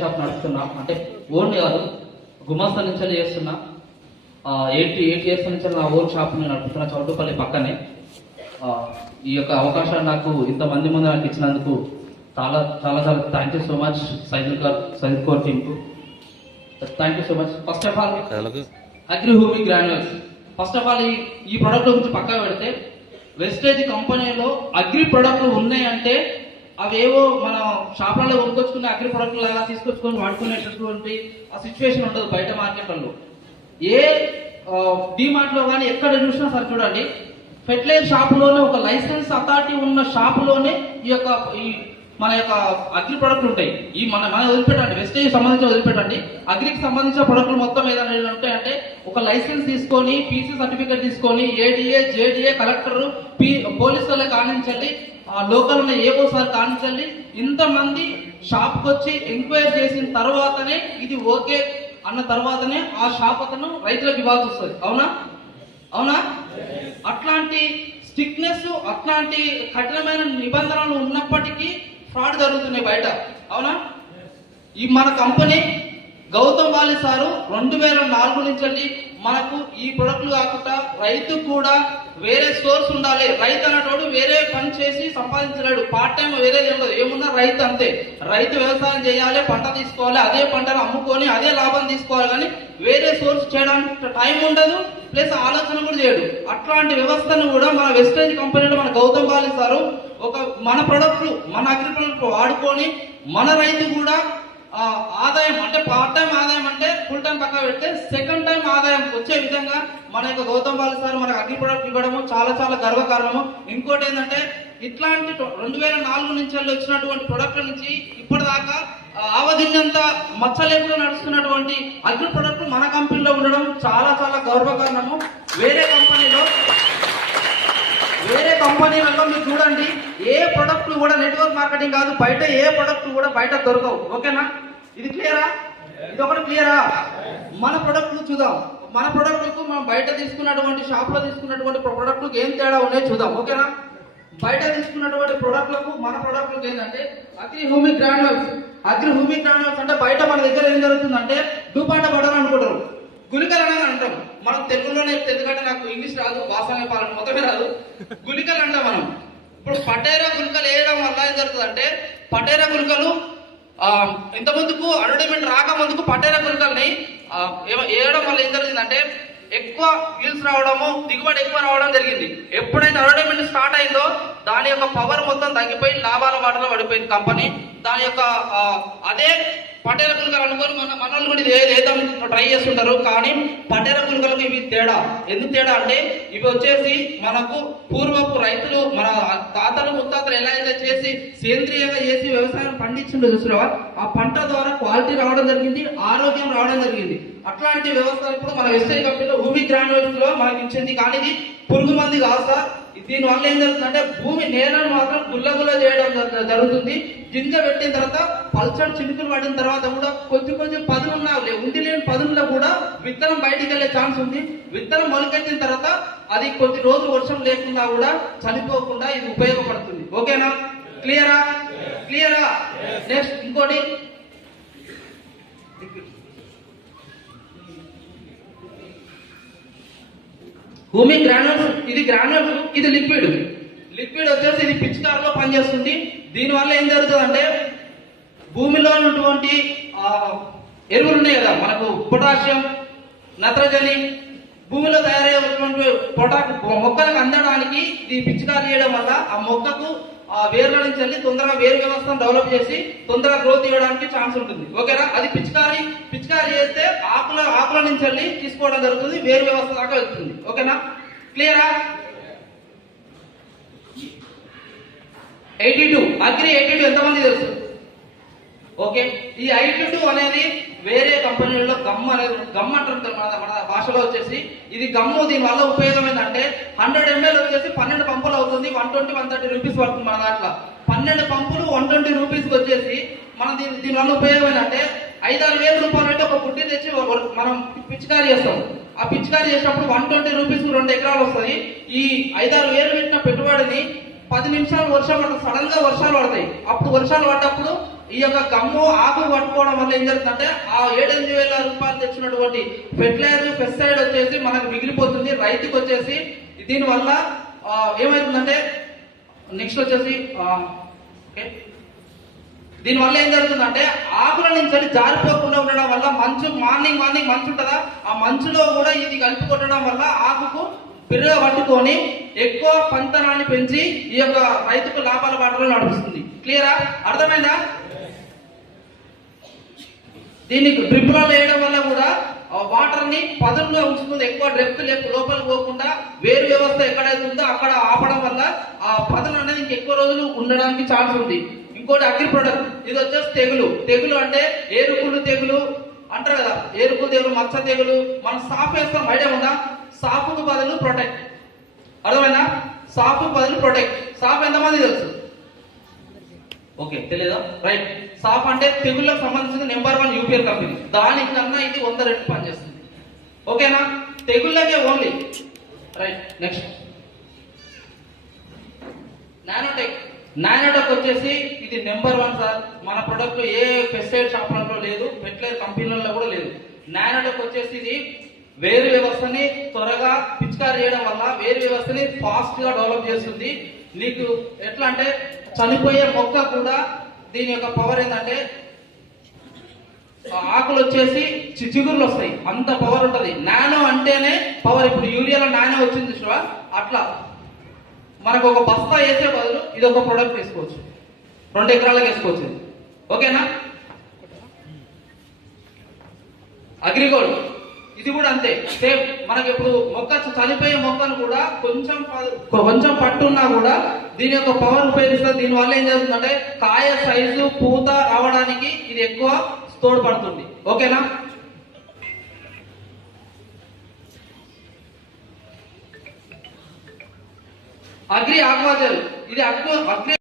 Shop నడుపుతున్నా. అంటే own కాదు గుమాస్తా నుంచి చేస్తున్నా. ఎయిట్ ఎయిట్ ఇయర్స్ నుంచి నా ఓన్ షాప్ నేను నడుపుతున్నా చౌటుపల్లి పక్కనే. ఈ యొక్క అవకాశాన్ని నాకు ఇంతమంది ముందు నాకు ఇచ్చినందుకు చాలా చాలా చాలా thank you so much Saidul గారు Saidul core టీమ్కు thank you so much first of all అగ్రిహూమి granules first of all ఈ ఈ ప్రోడక్ట్ గురించి పక్కన పెడితే వెస్టేజ్ కంపెనీలో అగ్రి ప్రోడక్ట్లు ఉన్నాయంటే అవేవో మన షాపులలో కొనుక్కొచ్చుకునే అగ్రి ప్రొడక్ట్ లాగా తీసుకొచ్చుకొని వాడుకునేటటువంటి ఆ సిచ్యువేషన్ ఉండదు బయట మార్కెట్లలో. ఏ డిమార్ట్లో కానీ ఎక్కడ చూసినా సరే చూడండి ఫెర్టిలైజర్ షాపులోనే ఒక లైసెన్స్ అథారిటీ ఉన్న షాపులోనే ఈ యొక్క ఈ మన యొక్క అగ్రి ప్రొడక్ట్లు ఉంటాయి. ఈ మన మన వదిలిపెట్టండి. వెస్టేజ్ సంబంధించి వదిలిపెట్టండి. అగ్రికి సంబంధించిన ప్రొడక్ట్లు మొత్తం ఏదైనా ఉంటాయంటే ఒక లైసెన్స్ తీసుకొని పీసీ సర్టిఫికేట్ తీసుకొని ADA JDA collector P police వాళ్ళకి కానించండి ఆ లోకల్ ఉన్న ఏవో సార్ కానించండి ఇంతమంది షాప్కి వచ్చి ఎంక్వైరీ చేసిన తర్వాతనే ఇది ఓకే అన్న తర్వాతనే ఆ షాప్ అతను రైతులకు ఇవ్వాల్సి వస్తుంది. అవునా? అవునా? అట్లాంటి స్టిక్నెస్ అట్లాంటి కఠినమైన నిబంధనలు ఉన్నప్పటికీ ఫ్రాడ్ జరుగుతున్నాయి బయట. అవునా? ఈ మన కంపెనీ గౌతమ్ బాలి సారు రెండు వేల నాలుగు నుంచి మనకు ఈ ప్రొడక్ట్లు కాకుండా రైతు కూడా వేరే సోర్స్ ఉండాలి. రైతు అనేటోడు వేరే పని చేసి సంపాదించలేడు. పార్ట్ టైం వేరేది ఉండదు. ఏమున్నా రైతు అంతే. రైతు వ్యవసాయం చేయాలి పంట తీసుకోవాలి అదే పంటను అమ్ముకొని అదే లాభం తీసుకోవాలి కానీ వేరే సోర్స్ చేయడానికి టైం ఉండదు ప్లస్ ఆలోచన కూడా చేయడు. అట్లాంటి వ్యవస్థను కూడా మన వెస్టేజ్ కంపెనీలో మన గౌతమ్ బాలి ఒక మన ప్రొడక్ట్లు మన అగ్రికల్చర్ వాడుకొని మన రైతు కూడా ఆదాయం అంటే పార్ట్ టైం ఆదాయం అంటే ఫుల్ టైం పక్క పెడితే సెకండ్ టైం ఆదాయం వచ్చే విధంగా మన యొక్క గౌతమ్ బాల సార్ మనకు అగ్రి ప్రొడక్ట్ ఇవ్వడము చాలా చాలా గర్వకారణము. ఇంకోటి ఏంటంటే ఇట్లాంటి రెండు వేల నాలుగు నుంచి వచ్చినటువంటి ప్రొడక్ట్ల నుంచి ఇప్పటిదాకా ఆ, ఆవగింజంత మచ్చ లేకుండా నడుస్తున్నటువంటి అగ్రి ప్రొడక్ట్ మన కంపెనీలో ఉండడం చాలా చాలా గర్వకారణము. వేరే కంపెనీలో వేరే కంపెనీలలో మీరు చూడండి ఏ ప్రొడక్ట్ కూడా నెట్వర్క్ మార్కెటింగ్ కాదు బయట ఏ ప్రొడక్ట్ కూడా బయట దొరకవు. ఓకేనా? ఇది క్లియరా ఇది ఒకటి క్లియరా మన ప్రొడక్ట్లు చూద్దాం. మన ప్రొడక్ట్లకు మనం బయట తీసుకున్నటువంటి షాప్లో తీసుకున్నటువంటి ప్రొడక్ట్లకు ఏం తేడా ఉన్నాయో చూద్దాం. ఓకేనా? బయట తీసుకున్నటువంటి ప్రొడక్ట్లకు మన ప్రొడక్ట్లకు ఏంటంటే agri humi granules agri humi granules అంటే బయట మన దగ్గర ఏం జరుగుతుందంటే డూపాట పడాలని అనుకుంటారు. గులికలు అనేది అంటాం. మనం తెలుగులోనే ఎందుకంటే నాకు ఇంగ్లీష్ రాదు భాష పాలన మొత్తమే రాదు. గులికలు అంటాం మనం. ఇప్పుడు పటేరా గులికలు వేయడం వల్ల ఏం జరుగుతుందంటే పటేరా గులికలు ఇంత ముందుకు అడ్వర్టైజ్మెంట్ రాక ముందుకు పట్టేలా గులికల్ని వేయడం వల్ల ఏం జరిగిందంటే ఎక్కువ వ్యూస్ రావడము దిగుబడి ఎక్కువ రావడం జరిగింది. ఎప్పుడైతే అడ్వర్టైజ్మెంట్ స్టార్ట్ అయిందో దాని యొక్క పవర్ మొత్తం తగ్గిపోయి లాభాల వాటలో పడిపోయింది కంపెనీ దాని యొక్క అదే పటేల గులికలు అనుకోరు మన మనల్ని కూడా ఇది ఏది ట్రై చేస్తుంటారు. కానీ పటేల గులికలకు ఇవి తేడా. ఎందుకు తేడా అంటే ఇవి వచ్చేసి మనకు పూర్వపు రైతులు మన తాతలు ముత్తాతలు ఎలా అయితే చేసి సేంద్రియంగా చేసి వ్యవసాయం పండించిండో చూసినావా ఆ పంట ద్వారా క్వాలిటీ రావడం జరిగింది ఆరోగ్యం రావడం జరిగింది. అట్లాంటి వ్యవస్థ ఇప్పుడు మన ఎస్ఐ కంపెనీలో భూమి గ్రాన్యుల్స్లో మనకి ఇచ్చింది. కానీ ఇది పురుగు మంది కాదు సార్. దీని వల్ల ఏం జరుగుతుందంటే భూమి నేలను మాత్రం గుల్లగుల్ల చేయడం జరు- జరుగుతుంది. గింజ పెట్టిన తర్వాత పల్చడి చినుకులు పడిన తర్వాత కూడా కొంచెం కొంచెం పదునున్నా లే- ఉండి లేని పదునులో కూడా విత్తనం బయటికి వెళ్ళే ఛాన్స్ ఉంది. విత్తనం మొలకెత్తిన తర్వాత అది కొద్ది రోజులు వర్షం లేకుండా కూడా చనిపోకుండా ఇది ఉపయోగపడుతుంది. ఓకేనా? క్లియరా? క్లియరా? నెక్స్ట్ ఇంకోటి. భూమి గ్రానుల్స్ ఇది గ్రానుల్స్ ఇది లిక్విడ్ లిక్విడ్ వచ్చేసి ఇది పిచికారులో పనిచేస్తుంది. దీనివల్ల ఏం జరుగుతుంది అంటే భూమిలో ఉన్నటువంటి ఎరువులు ఉన్నాయి కదా మనకు పొటాషియం నత్రజని భూమిలో తయారయ్యేటువంటి పొటాక్ మొక్కలకు అందడానికి ఇది పిచికారి చేయడం వల్ల ఆ మొక్కకు ఆ వేర్ల నుంచి వెళ్ళి తొందరగా వేరు వ్యవస్థను డెవలప్ చేసి తొందరగా గ్రోత్ ఇవ్వడానికి ఛాన్స్ ఉంటుంది. ఓకేనా? అది పిచికారి పిచికారి చేస్తే ఆకుల ఆకుల నుంచి వెళ్ళి తీసుకోవడం జరుగుతుంది వేరు వ్యవస్థ దాకా వెళ్తుంది. ఓకేనా? క్లియరా eighty two agri eighty two ఎంతమంది తెలుసు? ఓకే ఈ ఐటీ టూ అనేది వేరే కంపెనీల్లో గమ్ అనేది గమ్ అంటారు మన మన భాషలో వచ్చేసి. ఇది గమ్ము దీని వల్ల ఉపయోగం ఏంటంటే హండ్రెడ్ ఎంఎల్ వచ్చేసి పన్నెండు పంపులు అవుతుంది one twenty one thirty rupees పడుతుంది మన దాంట్లో. పన్నెండు పంపులు వన్ ట్వంటీ రూపీస్కి వచ్చేసి మనం దీని దీనివల్ల ఉపయోగం ఏంటంటే ఐదారు వేల రూపాయలు అంటే ఒక గుడ్డి తెచ్చి మనం పిచికారి చేస్తాం. ఆ పిచికారి చేసినప్పుడు వన్ ట్వంటీ రూపీస్ రెండు ఎకరాలు వస్తుంది. ఈ ఐదారు వేలు పెట్టిన పెట్టుబడిని పది నిమిషాలు వర్షం పడుతుంది. సడన్గా వర్షాలు పడతాయి. అప్పుడు వర్షాలు పడ్డప్పుడు ఈ యొక్క గమ్ము ఆకు పట్టుకోవడం వల్ల ఏం జరుగుతుందంటే ఆ ఏడెనిమిది వేల రూపాయలు తెచ్చినటువంటి ఫెర్టిలైజర్ పెస్టిసైడ్ వచ్చేసి మనకు మిగిలిపోతుంది. రైతుకి వచ్చేసి దీనివల్ల ఏమవుతుందంటే నెక్స్ట్ వచ్చేసి ఓకే దీనివల్ల ఏం జరుగుతుందంటే ఆకుల నుంచి జారిపోకుండా ఉండడం వల్ల మంచు మార్నింగ్ మార్నింగ్ మంచు ఉంటుందా? ఆ మంచులో కూడా ఇది కలిపి కొట్టడం వల్ల ఆకుకు బిర్ర పట్టుకొని ఎక్కువ పంతనాన్ని పెంచి ఈ యొక్క రైతుకు లాభాల బాటలో నడుస్తుంది క్లియరా అర్థమైందా? దీన్ని డ్రిప్లో వేయడం వల్ల కూడా వాటర్ని పదంలో ఉంచుతుంది. ఎక్కువ డ్రెప్త్ లేపు లోపలికి పోకుండా వేరు వ్యవస్థ ఎక్కడైతే ఉందో అక్కడ ఆపడం వల్ల ఆ పదం అనేది ఇంకెక్కువ రోజులు ఉండడానికి ఛాన్స్ ఉంది. ఇంకోటి అగ్రి ప్రొడక్ట్ ఇది వచ్చేసి తెగులు. తెగులు అంటే ఏరుకుళ్ళు తెగులు అంటారు కదా. ఏరుకులు తెగులు మచ్చ తెగులు. మనం సాఫ్ వేస్తాం ఐడియా ఉందా? సాఫ్కు బదులు ప్రొటెక్ట్ అర్థమైనా సాఫ్ బదులు ప్రొటెక్ట్ సాఫ్ ఎంతమంది తెలుసు? ఓకే తెలియదా రైట్ సాఫ్ అంటే తెగుళ్ళకు సంబంధించిన నెంబర్ వన్ యూపీఎల్ కంపెనీ దానికన్నా ఇది వంద రెట్లు పనిచేస్తుంది. ఓకేనా? తెగుళ్ళకే only right next nanotech nanotech వచ్చేసి ఇది నెంబర్ వన్ సార్. మన ప్రొడక్ట్ ఏ పెస్టిసైడ్ షాపులలో లేదు ఫెర్టిలైజర్ కంపెనీలలో కూడా లేదు. నానోటెక్ వచ్చేసి ఇది వేరు వ్యవస్థని త్వరగా పిచికారి చేయడం వల్ల వేరు వ్యవస్థని ఫాస్ట్గా డెవలప్ చేస్తుంది. నీకు ఎట్లా అంటే చనిపోయే మొక్క కూడా దీని యొక్క పవర్ ఏంటంటే ఆకులు వచ్చేసి చి- వస్తాయి. అంత పవర్ ఉంటది. నానో అంటేనే పవర్ ఇప్పుడు యూరియాలో నానో వచ్చింది చూడవా అట్లా మనకు ఒక బస్తా వేసే బదులు ఇది ఒక ప్రోడక్ట్ వేసుకోవచ్చు. రెండు ఎకరాలకు వేసుకోవచ్చు ఓకేనా? అగ్రిగోల్డ్. ఇది కూడా అంతే. సేమ్ మనకి ఇప్పుడు మొక్క చనిపోయే మొక్కను కూడా కొంచెం కొంచెం పట్టున్నా కూడా దీని యొక్క పవర్ ఉపయోగిస్తుంది దీని వల్ల ఏం జరుగుతుందంటే కాయ సైజు పూత రావడానికి ఇది ఎక్కువ తోడ్పడుతుంది. ఓకేనా? అగ్రి ఆక్వాజల్ ఇది అగ్రి అగ్రి